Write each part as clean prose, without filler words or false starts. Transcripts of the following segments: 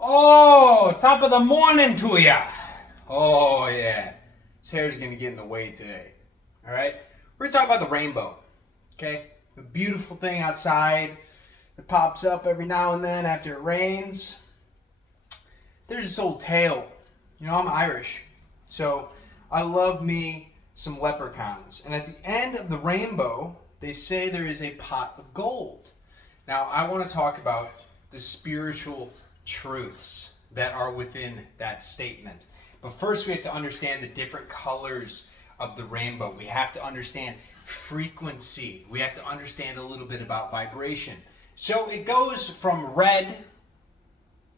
Oh, top of the morning to ya. Oh, yeah. This hair's going to get in the way today. All right? We're going to talk about the rainbow. Okay? The beautiful thing outside that pops up every now and then after it rains. There's this old tale. You know, I'm Irish. So I love me some leprechauns. And at the end of the rainbow, they say there is a pot of gold. Now, I want to talk about the spiritual truths that are within that statement. But first we have to understand the different colors of the rainbow. We have to understand frequency. We have to understand a little bit about vibration. So it goes from red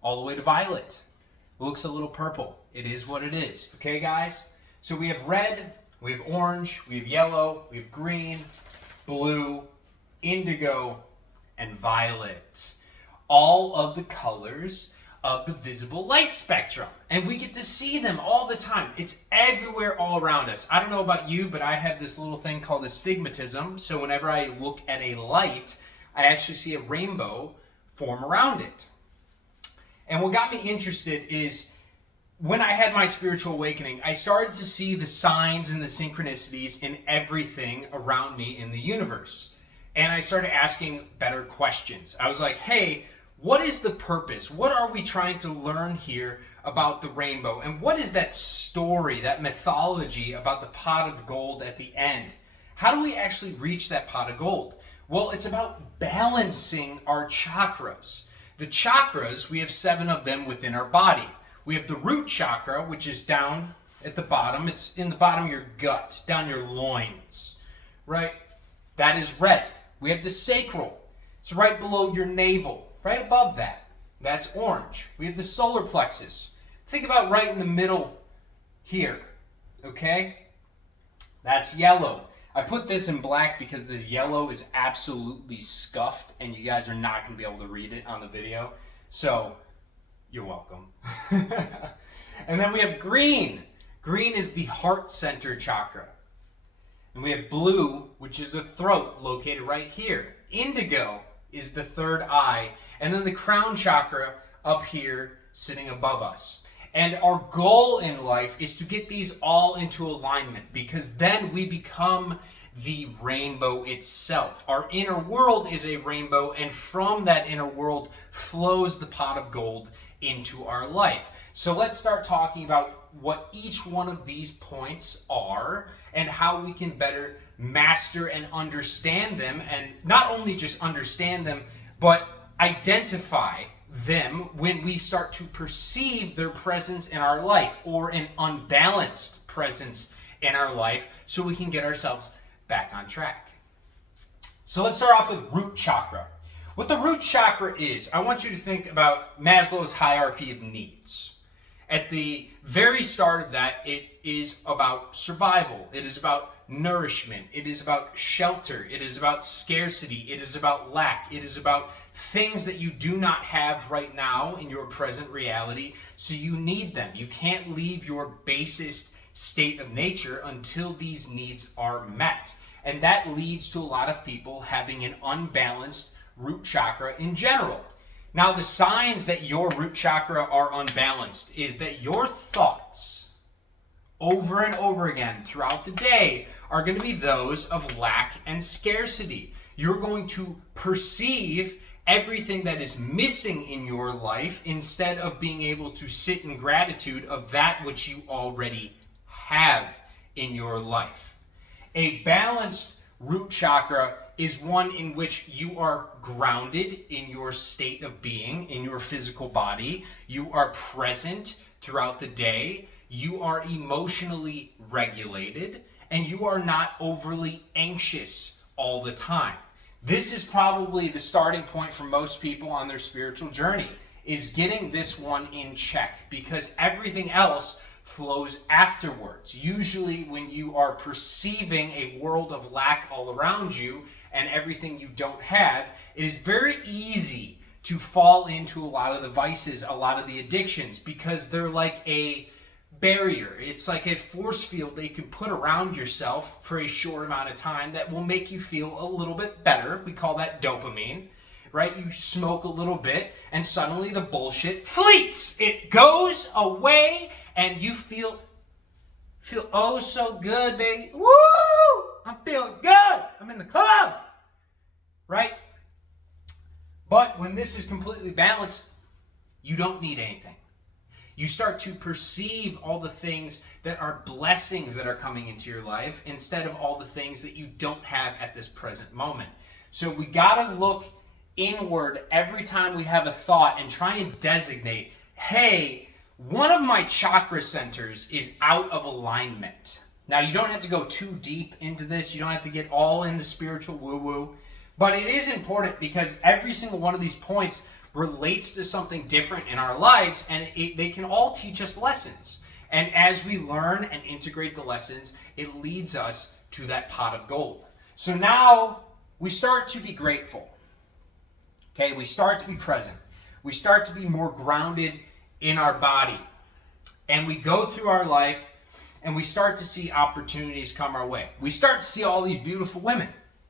all the way to violet. It looks a little purple. It is what it is. Okay, guys? So we have red, we have orange, we have yellow, we have green, blue, indigo, and violet. All of the colors of the visible light spectrum. And we get to see them all the time. It's everywhere all around us. I don't know about you, but I have this little thing called astigmatism. So whenever I look at a light, I actually see a rainbow form around it. And what got me interested is when I had my spiritual awakening, I started to see the signs and the synchronicities in everything around me in the universe. And I started asking better questions. I was like, hey, what is the purpose? What are we trying to learn here about the rainbow? And what is that story, that mythology about the pot of gold at the end? How do we actually reach that pot of gold? Well, it's about balancing our chakras. The chakras, we have 7 of them within our body. We have the root chakra, which is down at the bottom. It's in the bottom of your gut, down your loins, right? That is red. We have the sacral. It's right below your navel. Right above that, that's orange. We have the solar plexus. Think about right in the middle here, okay? That's yellow. I put this in black because the yellow is absolutely scuffed and you guys are not going to be able to read it on the video. So, you're welcome. And then we have green. Green is the heart center chakra. And we have blue, which is the throat, located right here. Indigo is the third eye, and then the crown chakra up here sitting above us. And our goal in life is to get these all into alignment, because then we become the rainbow itself. Our inner world is a rainbow, and from that inner world flows the pot of gold into our life. So let's start talking about what each one of these points are and how we can better master and understand them, and not only just understand them, but identify them when we start to perceive their presence in our life or an unbalanced presence in our life, so we can get ourselves back on track. So let's start off with root chakra. What the root chakra is, I want you to think about Maslow's hierarchy of needs. At the very start of that, it is about survival. It is about nourishment. It is about shelter. It is about scarcity. It is about lack. It is about things that you do not have right now in your present reality, so you need them. You can't leave your basest state of nature until these needs are met. And that leads to a lot of people having an unbalanced root chakra in general. Now, the signs that your root chakra are unbalanced is that your thoughts over and over again throughout the day are going to be those of lack and scarcity. You're going to perceive everything that is missing in your life instead of being able to sit in gratitude of that which you already have in your life. A balanced root chakra is one in which you are grounded in your state of being, in your physical body. You are present throughout the day. You are emotionally regulated, and you are not overly anxious all the time. This is probably the starting point for most people on their spiritual journey, is getting this one in check, because everything else flows afterwards. Usually when you are perceiving a world of lack all around you and everything you don't have, it is very easy to fall into a lot of the vices, a lot of the addictions, because they're like a barrier. It's like a force field that you can put around yourself for a short amount of time that will make you feel a little bit better. We call that dopamine. right? You smoke a little bit and suddenly the bullshit fleets. It goes away and you feel oh so good, baby. Woo! I'm feeling good. I'm in the club, right? But when this is completely balanced, you don't need anything. You start to perceive all the things that are blessings that are coming into your life instead of all the things that you don't have at this present moment. So we got to look inward every time we have a thought and try and designate, hey, one of my chakra centers is out of alignment. Now, you don't have to go too deep into this. You don't have to get all in the spiritual woo-woo. But it is important because every single one of these points relates to something different in our lives, and they can all teach us lessons. And as we learn and integrate the lessons, it leads us to that pot of gold. So now we start to be grateful. Okay, we start to be present. We start to be more grounded in our body. And we go through our life and we start to see opportunities come our way. We start to see all these beautiful women.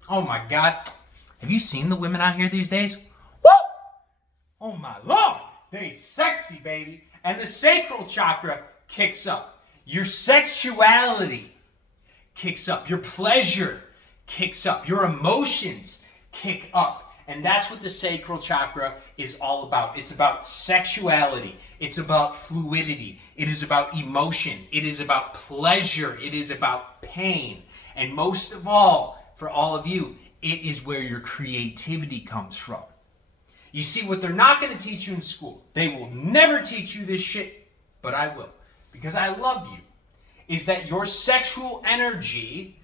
Oh my God. Have you seen the women out here these days? Woo! Oh my Lord, they sexy, baby. And the sacral chakra kicks up. Your sexuality kicks up. Your pleasure kicks up. Your emotions kick up. And that's what the sacral chakra is all about. It's about sexuality. It's about fluidity. It is about emotion. It is about pleasure. It is about pain. And most of all, for all of you, it is where your creativity comes from. You see, what they're not going to teach you in school, they will never teach you this shit, but I will, because I love you, is that your sexual energy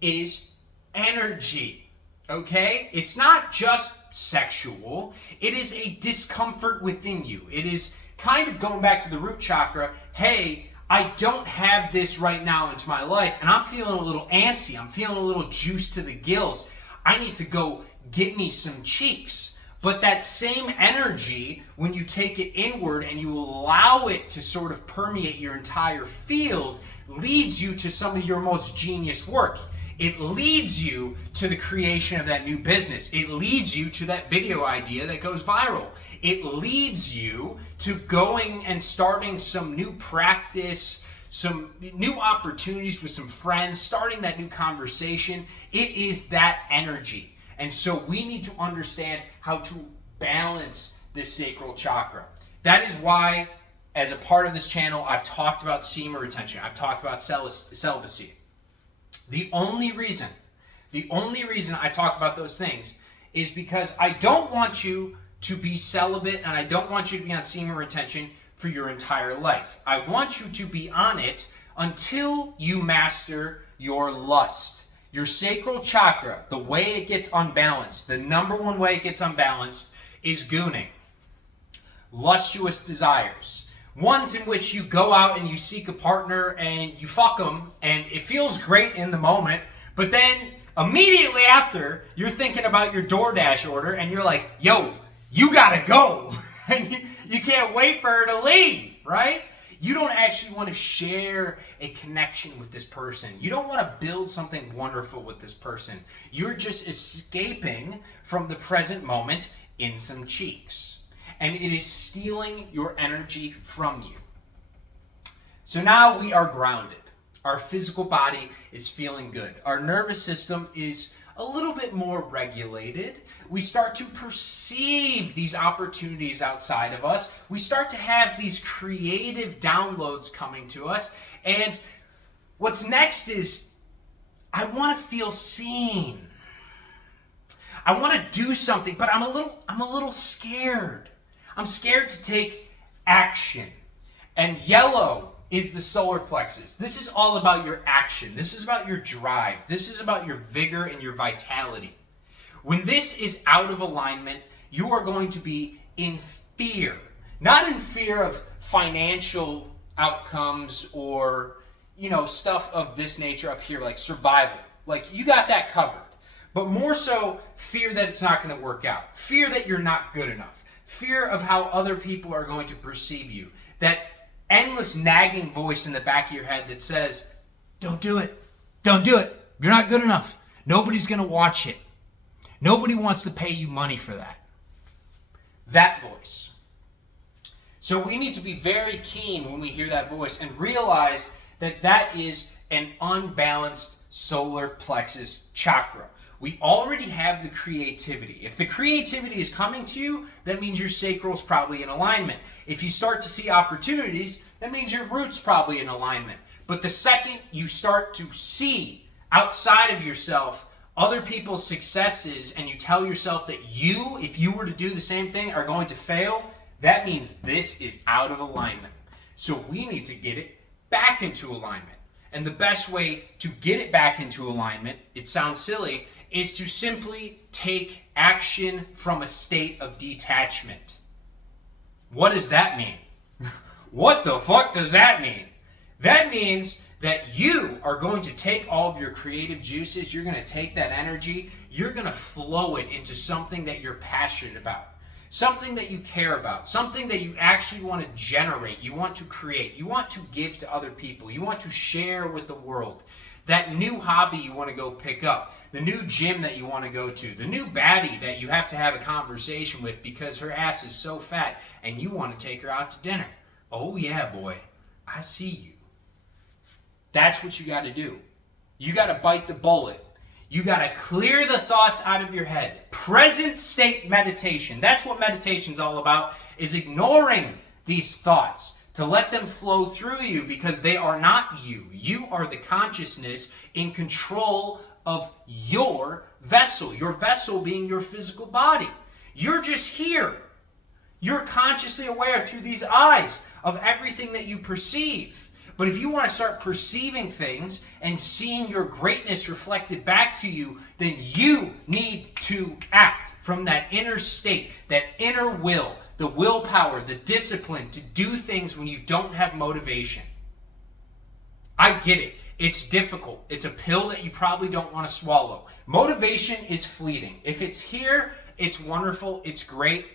is energy, okay? It's not just sexual. It is a discomfort within you. It is kind of going back to the root chakra. Hey, I don't have this right now into my life, and I'm feeling a little antsy. I'm feeling a little juice to the gills. I need to go get me some cheeks. But that same energy, when you take it inward and you allow it to sort of permeate your entire field, leads you to some of your most genius work. It leads you to the creation of that new business. It leads you to that video idea that goes viral. It leads you to going and starting some new practice, some new opportunities with some friends, starting that new conversation. It is that energy. And so we need to understand how to balance this sacral chakra. That is why, as a part of this channel, I've talked about semen retention. I've talked about celibacy. The only reason I talk about those things is because I don't want you to be celibate and I don't want you to be on semen retention for your entire life. I want you to be on it until you master your lust. Your sacral chakra, the way it gets unbalanced, the number one way it gets unbalanced is gooning. Lustuous desires. Ones in which you go out and you seek a partner and you fuck them and it feels great in the moment, but then immediately after you're thinking about your DoorDash order and you're like, yo, you gotta go. And you can't wait for her to leave, right? You don't actually want to share a connection with this person. You don't want to build something wonderful with this person. You're just escaping from the present moment in some cheeks. And it is stealing your energy from you. So now we are grounded. Our physical body is feeling good. Our nervous system is a little bit more regulated. We start to perceive these opportunities outside of us. We start to have these creative downloads coming to us. And what's next is, I want to feel seen. I want to do something, but I'm a little scared. I'm scared to take action. And yellow is the solar plexus. This is all about your action. This is about your drive. This is about your vigor and your vitality. When this is out of alignment, you are going to be in fear. Not in fear of financial outcomes or, stuff of this nature up here, like survival. Like, you got that covered. But more so, fear that it's not going to work out. Fear that you're not good enough. Fear of how other people are going to perceive you. That endless nagging voice in the back of your head that says, don't do it. Don't do it. You're not good enough. Nobody's going to watch it. Nobody wants to pay you money for that. that voice. So we need to be very keen when we hear that voice and realize that that is an unbalanced solar plexus chakra. We already have the creativity. If the creativity is coming to you, that means your sacral is probably in alignment. If you start to see opportunities, that means your root's probably in alignment. But the second you start to see outside of yourself other people's successes and you tell yourself that you, if you were to do the same thing, are going to fail, that means this is out of alignment. So we need to get it back into alignment. And the best way to get it back into alignment, it sounds silly, is to simply take action from a state of detachment. What does that mean? What the fuck does that mean? That means that you are going to take all of your creative juices, you're going to take that energy, you're going to flow it into something that you're passionate about. Something that you care about, something that you actually want to generate, you want to create, you want to give to other people, you want to share with the world. That new hobby you want to go pick up, the new gym that you want to go to, the new baddie that you have to have a conversation with because her ass is so fat and you want to take her out to dinner. Oh yeah, boy, I see you. That's what you got to do. You got to bite the bullet. You got to clear the thoughts out of your head. Present state meditation. That's what meditation's all about, is ignoring these thoughts to let them flow through you because they are not you. You are the consciousness in control of your vessel being your physical body. You're just here. You're consciously aware through these eyes of everything that you perceive. But if you want to start perceiving things and seeing your greatness reflected back to you, then you need to act from that inner state, that inner will, the willpower, the discipline to do things when you don't have motivation. I get it. It's difficult. It's a pill that you probably don't want to swallow. Motivation is fleeting. If it's here, it's wonderful, it's great,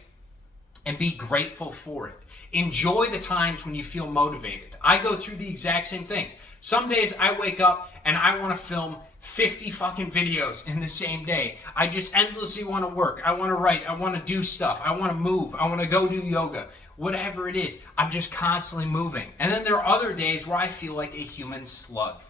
and be grateful for it. Enjoy the times when you feel motivated. I go through the exact same things. Some days I wake up and I want to film 50 fucking videos in the same day. I just endlessly want to work. I want to write. I want to do stuff. I want to move. I want to go do yoga. Whatever it is, I'm just constantly moving. And then there are other days where I feel like a human slug.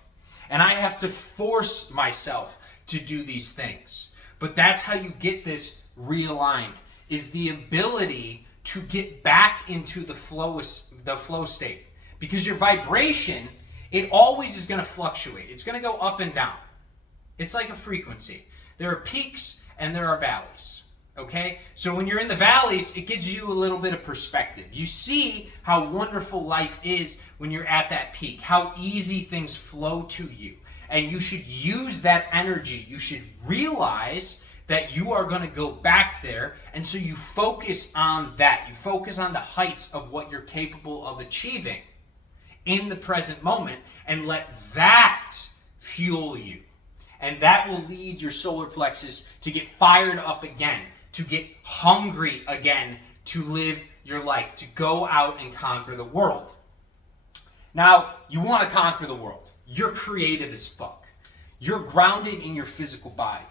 And I have to force myself to do these things. But that's how you get this realigned, is the ability to get back into the flow state. Because your vibration, it always is going to fluctuate. It's going to go up and down. It's like a frequency. There are peaks and there are valleys. Okay? So when you're in the valleys, it gives you a little bit of perspective. You see how wonderful life is when you're at that peak, how easy things flow to you. And you should use that energy. You should realize that you are going to go back there, and so you focus on that. You focus on the heights of what you're capable of achieving in the present moment, and let that fuel you. And that will lead your solar plexus to get fired up again, to get hungry again, to live your life, to go out and conquer the world. Now, you want to conquer the world. You're creative as fuck. You're grounded in your physical body.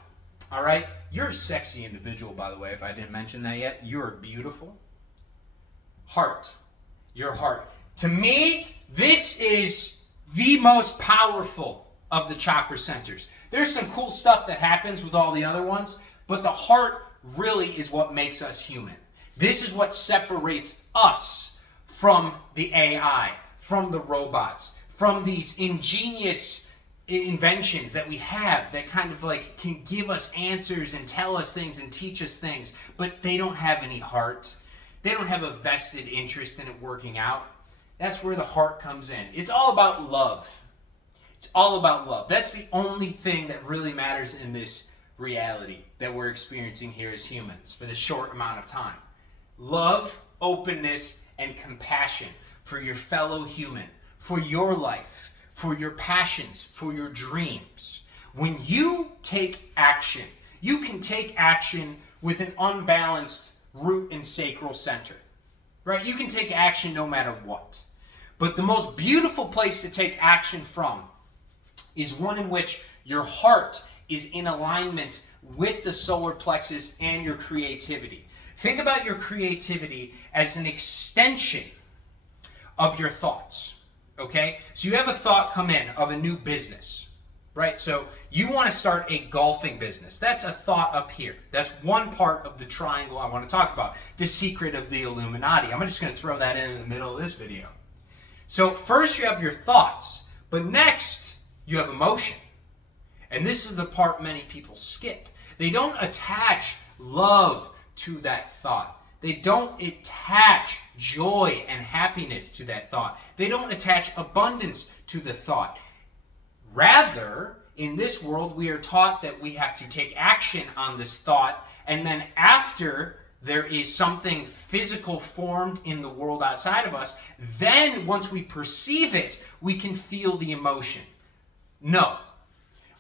All right? You're a sexy individual, by the way, if I didn't mention that yet. You're beautiful. Heart. Your heart. To me, this is the most powerful of the chakra centers. There's some cool stuff that happens with all the other ones, but the heart really is what makes us human. This is what separates us from the AI, from the robots, from these ingenious inventions that we have that kind of like can give us answers and tell us things and teach us things, but they don't have any heart. They don't have a vested interest in it working out. That's where the heart comes in. It's all about love. It's all about love. That's the only thing that really matters in this reality that we're experiencing here as humans for this short amount of time. Love, openness, and compassion for your fellow human, for your life, for your passions, for your dreams. When you take action, you can take action with an unbalanced root and sacral center, right? You can take action no matter what. But the most beautiful place to take action from is one in which your heart is in alignment with the solar plexus and your creativity. Think about your creativity as an extension of your thoughts, okay? So you have a thought come in of a new business, right? So you want to start a golfing business. That's a thought up here. That's one part of the triangle I want to talk about, the secret of the Illuminati. I'm just going to throw that in the middle of this video. So first you have your thoughts, but next you have emotion. And this is the part many people skip. They don't attach love to that thought. They don't attach joy and happiness to that thought. They don't attach abundance to the thought. Rather, in this world, we are taught that we have to take action on this thought, and then after there is something physical formed in the world outside of us, then once we perceive it, we can feel the emotion. No.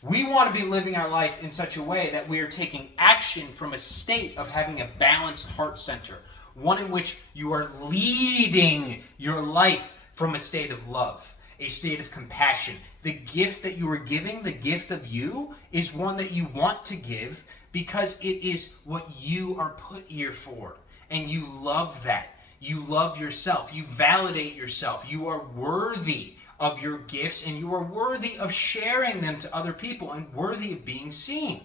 We want to be living our life in such a way that we are taking action from a state of having a balanced heart center, one in which you are leading your life from a state of love, a state of compassion. The gift that you are giving, the gift of you, is one that you want to give because it is what you are put here for. And you love that. You love yourself. You validate yourself. You are worthy of your gifts, and you are worthy of sharing them to other people and worthy of being seen.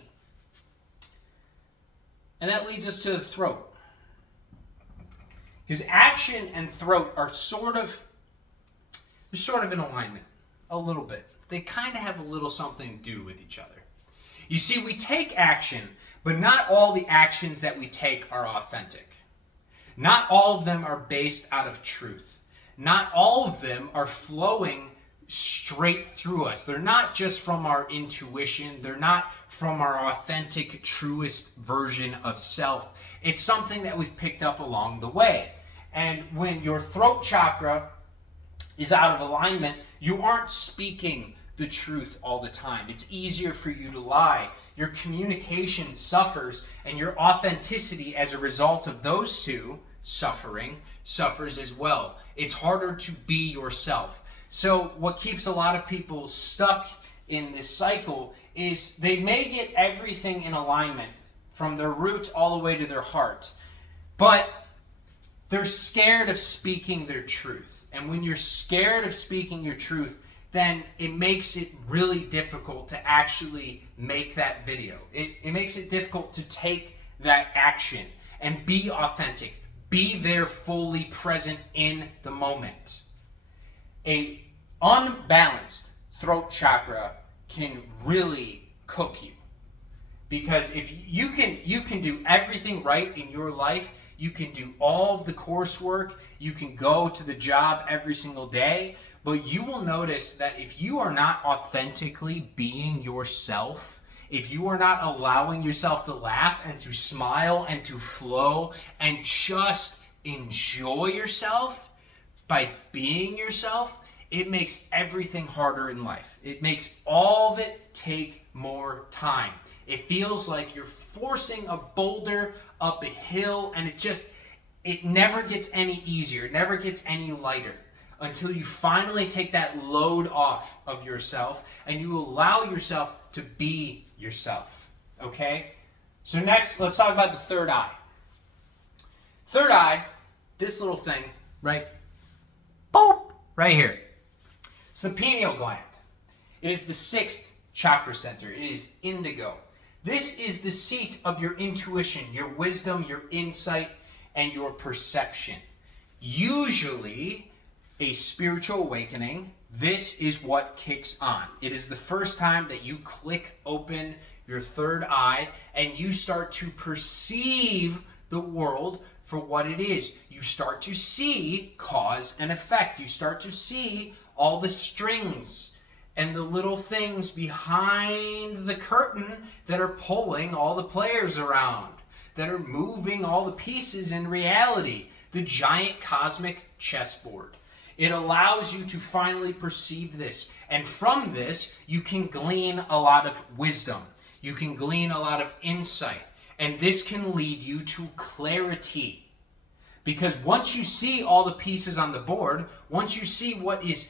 And that leads us to the throat. Because action and throat are sort of in alignment, a little bit. They kind of have a little something to do with each other. You see, we take action, but not all the actions that we take are authentic. Not all of them are based out of truth. Not all of them are flowing straight through us. They're not just from our intuition. They're not from our authentic, truest version of self. It's something that we've picked up along the way. And when your throat chakra is out of alignment, you aren't speaking the truth all the time. It's easier for you to lie. Your communication suffers, and your authenticity as a result of those two suffers as well. It's harder to be yourself. So what keeps a lot of people stuck in this cycle is they may get everything in alignment from their roots all the way to their heart, but they're scared of speaking their truth. And when you're scared of speaking your truth, then it makes it really difficult to actually make that video. It makes it difficult to take that action and be authentic. Be there fully present in the moment. A unbalanced throat chakra can really cook you. Because if you can do everything right in your life, you can do all of the coursework, you can go to the job every single day, but you will notice that if you are not authentically being yourself, if you are not allowing yourself to laugh and to smile and to flow and just enjoy yourself by being yourself, it makes everything harder in life. It makes all of it take more time. It feels like you're forcing a boulder up a hill, and it never gets any easier. It never gets any lighter until you finally take that load off of yourself and you allow yourself to be yourself. Okay? So next, let's talk about the third eye. Third eye, this little thing, right? Boop! Right here. It's the pineal gland. It is the sixth chakra center. It is indigo. This is the seat of your intuition, your wisdom, your insight, and your perception. Usually, a spiritual awakening, this is what kicks on. It is the first time that you click open your third eye and you start to perceive the world for what it is. You start to see cause and effect. You start to see all the strings and the little things behind the curtain that are pulling all the players around, that are moving all the pieces in reality, the giant cosmic chessboard. It allows you to finally perceive this. And from this, you can glean a lot of wisdom. You can glean a lot of insight. And this can lead you to clarity. Because once you see all the pieces on the board, once you see what is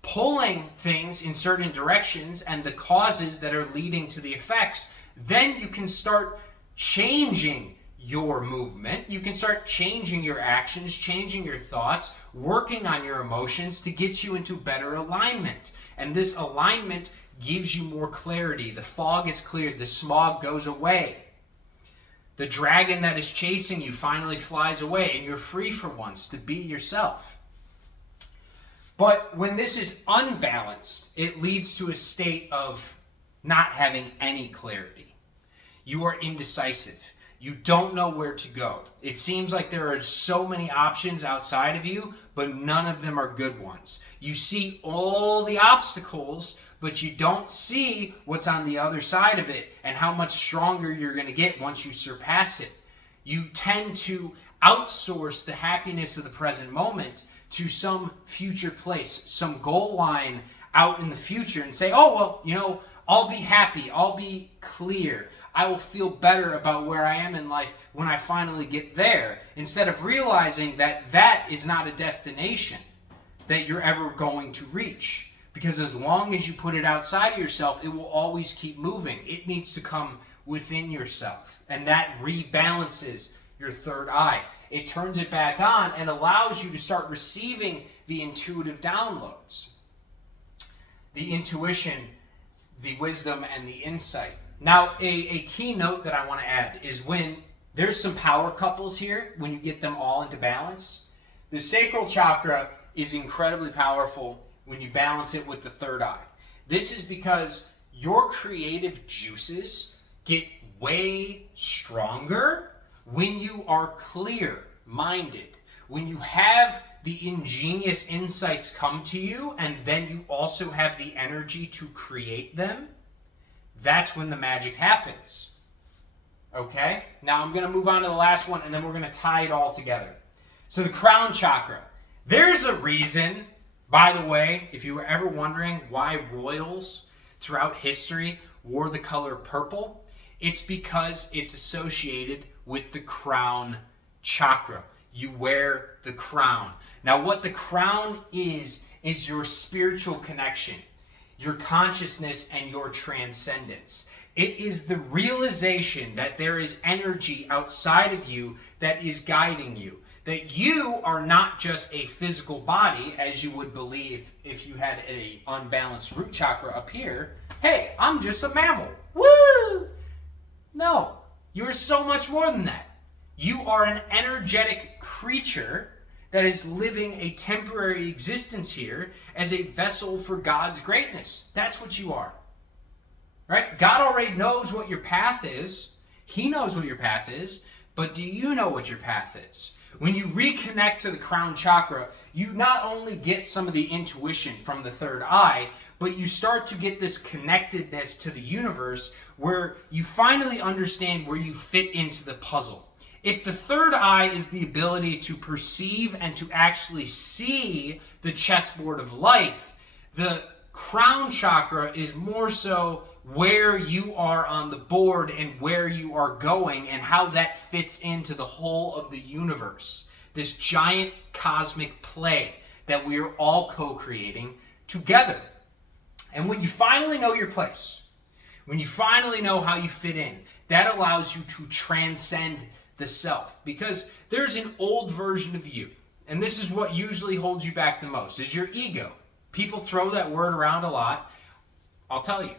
pulling things in certain directions and the causes that are leading to the effects, then you can start changing your movement. You can start changing your actions, changing your thoughts, working on your emotions to get you into better alignment. And this alignment gives you more clarity. The fog is cleared. The smog goes away. The dragon that is chasing you finally flies away, and you're free for once to be yourself. But when this is unbalanced, it leads to a state of not having any clarity. You are indecisive. You don't know where to go. It seems like there are so many options outside of you, but none of them are good ones. You see all the obstacles, but you don't see what's on the other side of it and how much stronger you're going to get once you surpass it. You tend to outsource the happiness of the present moment to some future place, some goal line out in the future, and say, oh, well, you know, I'll be happy, I'll be clear, I will feel better about where I am in life when I finally get there, instead of realizing that that is not a destination that you're ever going to reach. Because as long as you put it outside of yourself, it will always keep moving. It needs to come within yourself. And that rebalances your third eye. It turns it back on and allows you to start receiving the intuitive downloads. The intuition, the wisdom, and the insight. Now, a key note that I want to add is when there's some power couples here, when you get them all into balance, the sacral chakra is incredibly powerful when you balance it with the third eye. This is because your creative juices get way stronger when you are clear-minded, when you have the ingenious insights come to you and then you also have the energy to create them. That's when the magic happens. Okay? Now I'm going to move on to the last one and then we're going to tie it all together. So the crown chakra. There's a reason, by the way, if you were ever wondering why royals throughout history wore the color purple, it's because it's associated with the crown chakra. You wear the crown. Now what the crown is your spiritual connection, your consciousness, and your transcendence. It is the realization that there is energy outside of you that is guiding you. That you are not just a physical body, as you would believe if you had an unbalanced root chakra up here. Hey, I'm just a mammal. Woo! No, you are so much more than that. You are an energetic creature that is living a temporary existence here as a vessel for God's greatness. That's what you are. Right? God already knows what your path is. He knows what your path is. But do you know what your path is? When you reconnect to the crown chakra, you not only get some of the intuition from the third eye, but you start to get this connectedness to the universe where you finally understand where you fit into the puzzle. If the third eye is the ability to perceive and to actually see the chessboard of life, the crown chakra is more so where you are on the board and where you are going and how that fits into the whole of the universe. This giant cosmic play that we are all co-creating together. And when you finally know your place, when you finally know how you fit in, that allows you to transcend the self. Because there's an old version of you, and this is what usually holds you back the most, is your ego. People throw that word around a lot. I'll tell you.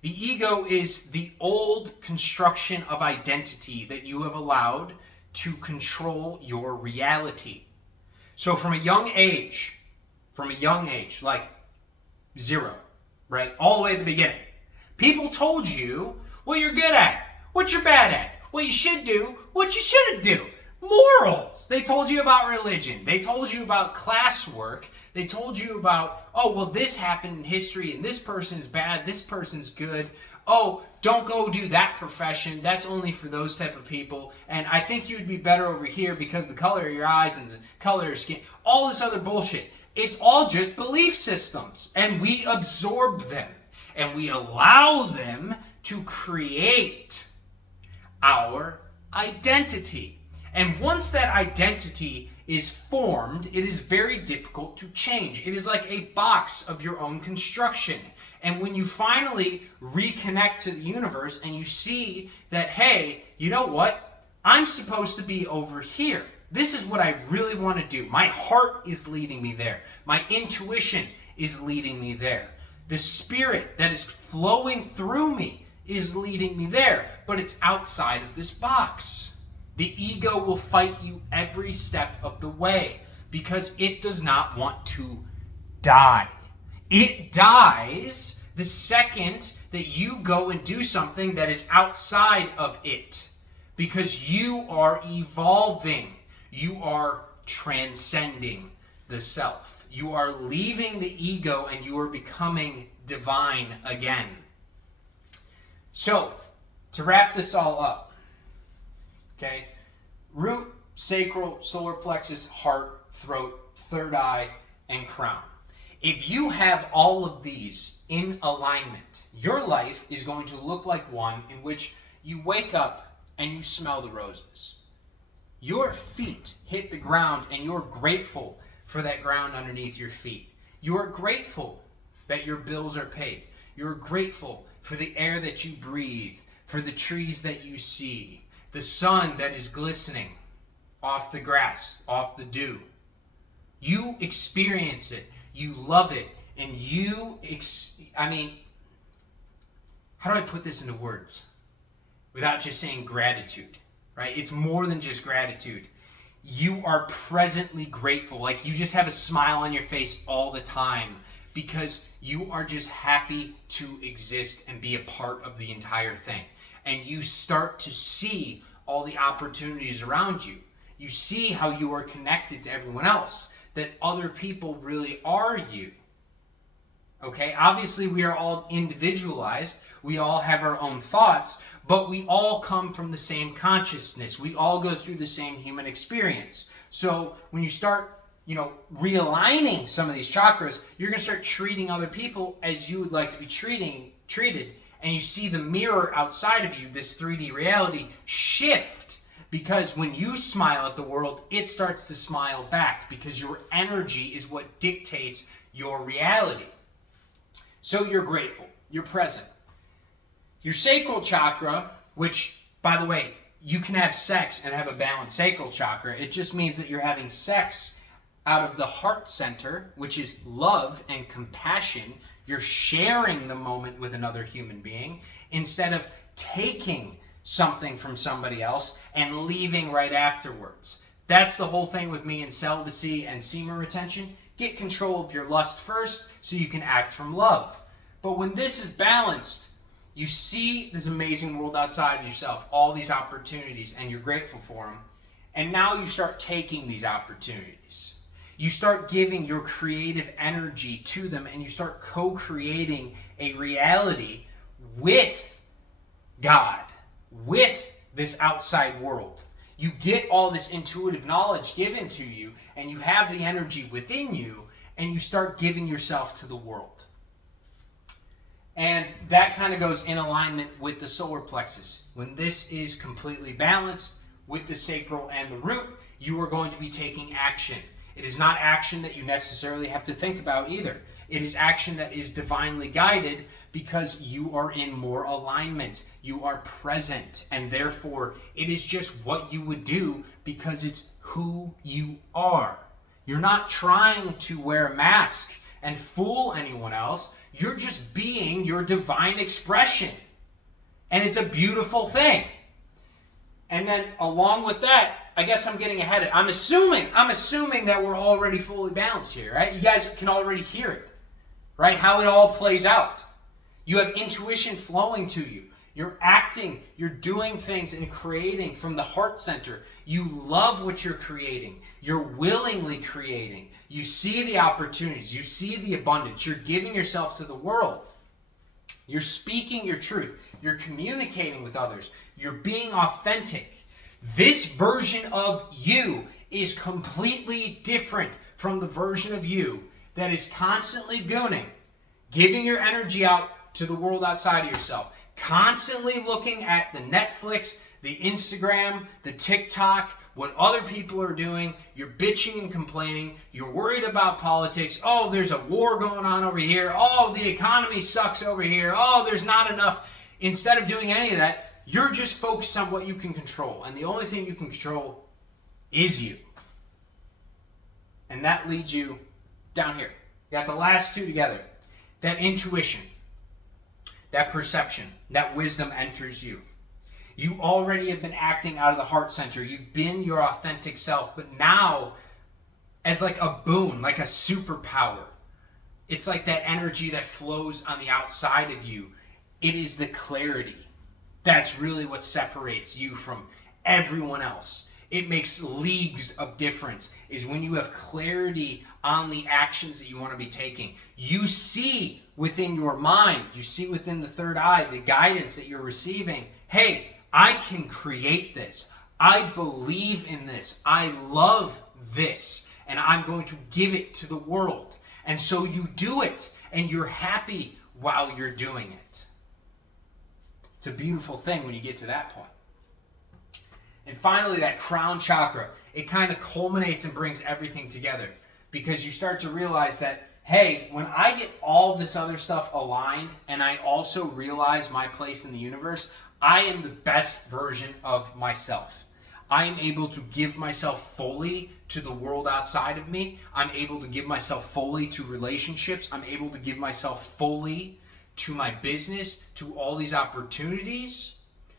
The ego is the old construction of identity that you have allowed to control your reality. So from a young age, like 0, right, all the way at the beginning, people told you what you're good at, what you're bad at, what you should do, what you shouldn't do. Morals. They told you about religion. They told you about classwork. They told you about, oh, well, this happened in history and this person's bad, this person's good. Oh, don't go do that profession. That's only for those type of people. And I think you'd be better over here because the color of your eyes and the color of your skin. All this other bullshit. It's all just belief systems. And we absorb them. And we allow them to create our identity. And once that identity is formed, it is very difficult to change. It is like a box of your own construction. And when you finally reconnect to the universe and you see that, hey, you know what? I'm supposed to be over here. This is what I really want to do. My heart is leading me there. My intuition is leading me there. The spirit that is flowing through me is leading me there, but it's outside of this box. The ego will fight you every step of the way because it does not want to die. It dies the second that you go and do something that is outside of it, because you are evolving. You are transcending the self. You are leaving the ego and you are becoming divine again. So, to wrap this all up, okay, root, sacral, solar plexus, heart, throat, third eye, and crown. If you have all of these in alignment, your life is going to look like one in which you wake up and you smell the roses. Your feet hit the ground and you're grateful for that ground underneath your feet. You are grateful that your bills are paid. You're grateful for the air that you breathe, for the trees that you see, the sun that is glistening off the grass, off the dew. You experience it, you love it, and how do I put this into words without just saying gratitude, right? It's more than just gratitude. You are presently grateful, like you just have a smile on your face all the time because you are just happy to exist and be a part of the entire thing. And you start to see all the opportunities around you. You see how you are connected to everyone else, that other people really are you. Okay, obviously we are all individualized. We all have our own thoughts, but we all come from the same consciousness. We all go through the same human experience. So when you start, realigning some of these chakras, you're going to start treating other people as you would like to be treated. And you see the mirror outside of you, this 3D reality, shift. Because when you smile at the world, it starts to smile back because your energy is what dictates your reality. So you're grateful, you're present. Your sacral chakra, which, by the way, you can have sex and have a balanced sacral chakra. It just means that you're having sex out of the heart center, which is love and compassion. You're sharing the moment with another human being instead of taking something from somebody else and leaving right afterwards. That's the whole thing with me in celibacy and semen retention. Get control of your lust first so you can act from love. But when this is balanced, you see this amazing world outside of yourself, all these opportunities, and you're grateful for them. And now you start taking these opportunities. You start giving your creative energy to them, and you start co-creating a reality with God, with this outside world. You get all this intuitive knowledge given to you, and you have the energy within you, and you start giving yourself to the world. And that kind of goes in alignment with the solar plexus. When this is completely balanced with the sacral and the root, you are going to be taking action. It is not action that you necessarily have to think about either. It is action that is divinely guided because you are in more alignment. You are present, and therefore it is just what you would do because it's who you are. You're not trying to wear a mask and fool anyone else. You're just being your divine expression. And it's a beautiful thing. And then along with that, I guess I'm getting ahead of it. I'm assuming that we're already fully balanced here, right? You guys can already hear it, right? How it all plays out. You have intuition flowing to you. You're acting, you're doing things and creating from the heart center. You love what you're creating. You're willingly creating. You see the opportunities. You see the abundance. You're giving yourself to the world. You're speaking your truth. You're communicating with others. You're being authentic. This version of you is completely different from the version of you that is constantly gooning, giving your energy out to the world outside of yourself, constantly looking at the Netflix, the Instagram, the TikTok, what other people are doing. You're bitching and complaining. You're worried about politics. Oh, there's a war going on over here. Oh, the economy sucks over here. Oh, there's not enough. Instead of doing any of that, You're just focused on what you can control. And the only thing you can control is you. And that leads you down here. You got the last two together. That intuition, that perception, that wisdom enters you. You already have been acting out of the heart center. You've been your authentic self, but now, as like a boon, like a superpower, it's like that energy that flows on the outside of you. It is the clarity. That's really what separates you from everyone else. It makes leagues of difference, is when you have clarity on the actions that you want to be taking. You see within your mind, you see within the third eye, the guidance that you're receiving. Hey, I can create this. I believe in this. I love this. And I'm going to give it to the world. And so you do it, and you're happy while you're doing it. It's a beautiful thing when you get to that point. And finally, that crown chakra, it kind of culminates and brings everything together, because you start to realize that, hey, when I get all this other stuff aligned and I also realize my place in the universe, I am the best version of myself. I am able to give myself fully to the world outside of me. I'm able to give myself fully to relationships. I'm able to give myself fully to my business, to all these opportunities,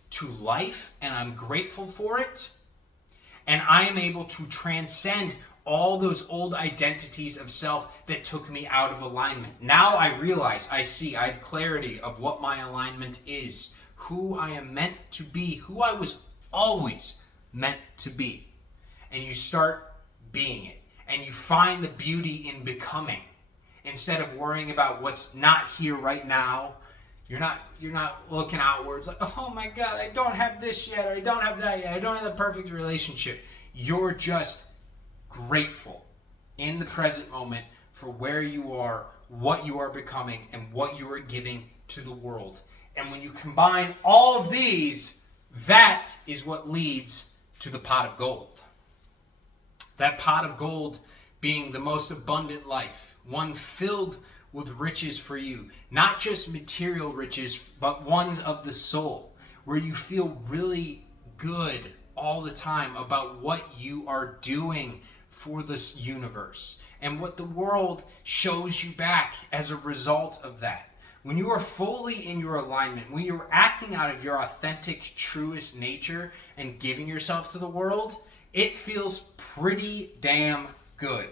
to life, and I'm grateful for it. And I am able to transcend all those old identities of self that took me out of alignment. Now I realize, I see, I have clarity of what my alignment is, who I am meant to be, who I was always meant to be. And you start being it. And you find the beauty in becoming. Instead of worrying about what's not here right now, you're not looking outwards like, oh my God, I don't have this yet, or I don't have that yet, I don't have the perfect relationship. You're just grateful in the present moment for where you are, what you are becoming, and what you are giving to the world. And when you combine all of these, that is what leads to the pot of gold. That pot of gold being the most abundant life, one filled with riches for you. Not just material riches, but ones of the soul, where you feel really good all the time about what you are doing for this universe and what the world shows you back as a result of that. When you are fully in your alignment, when you're acting out of your authentic, truest nature and giving yourself to the world, it feels pretty damn good.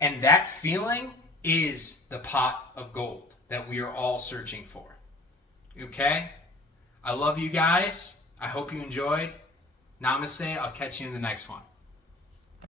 And that feeling is the pot of gold that we are all searching for. Okay? I love you guys. I hope you enjoyed. Namaste. I'll catch you in the next one.